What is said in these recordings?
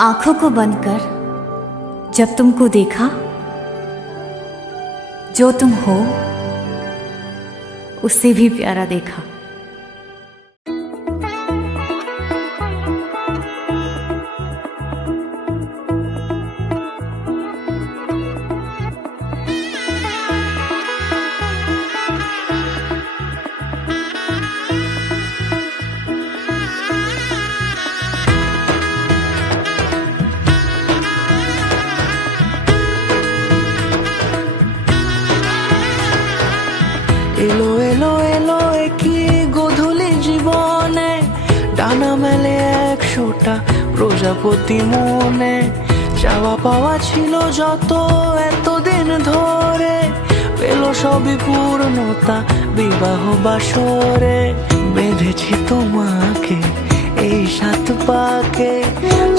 आंखों को बंद कर जब तुमको देखा, जो तुम हो उससे भी प्यारा देखा। এলো এলো এলো কি গোধূলি জীবনে, ডানা মেলে 100টা প্রজাপতি মনে। চাওয়া পাওয়া ছিল যত এতদিন ধরে, পেল সবই পূর্ণতা বিবাহ বাসরে। বেঁধেছি তোমাকে এই 7 পাকে,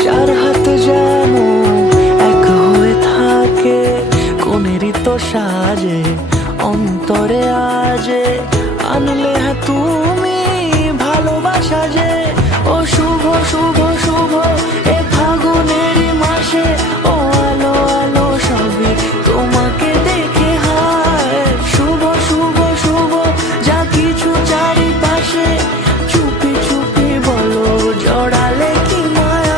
4 হাত যেন এক হয়ে থাকে। কোনেরই তো সাজে অন্তরে আজে, আনলে হ্যাঁ তুমি ভালোবাসা যে। ও শুভ শুভ শুভ এ ফাগুনেরই মাসে, ও আলো আলো সবই তোমাকে দেখে হায়। শুভ শুভ শুভ যা কিছু চারিপাশে, চুপি চুপি বলো জড়ালে কি মায়া।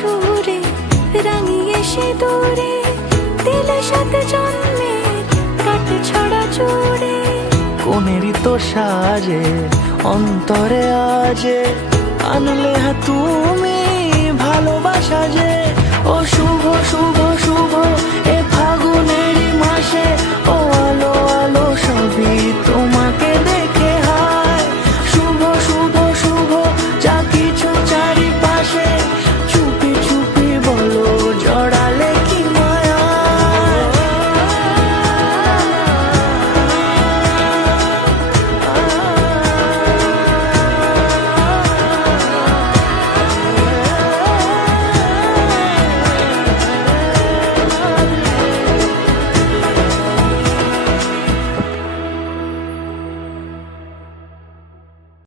সুরে রাঙিয়ে সে দূরে, দিলে 7 জন্মের কাট ছড়া জোড়ে। কোনেরই তো সাজে অন্তরে আজে, আনলে হ্যাঁ তুমি ভালোবাসা যে। ও শুভ শুভ শুভ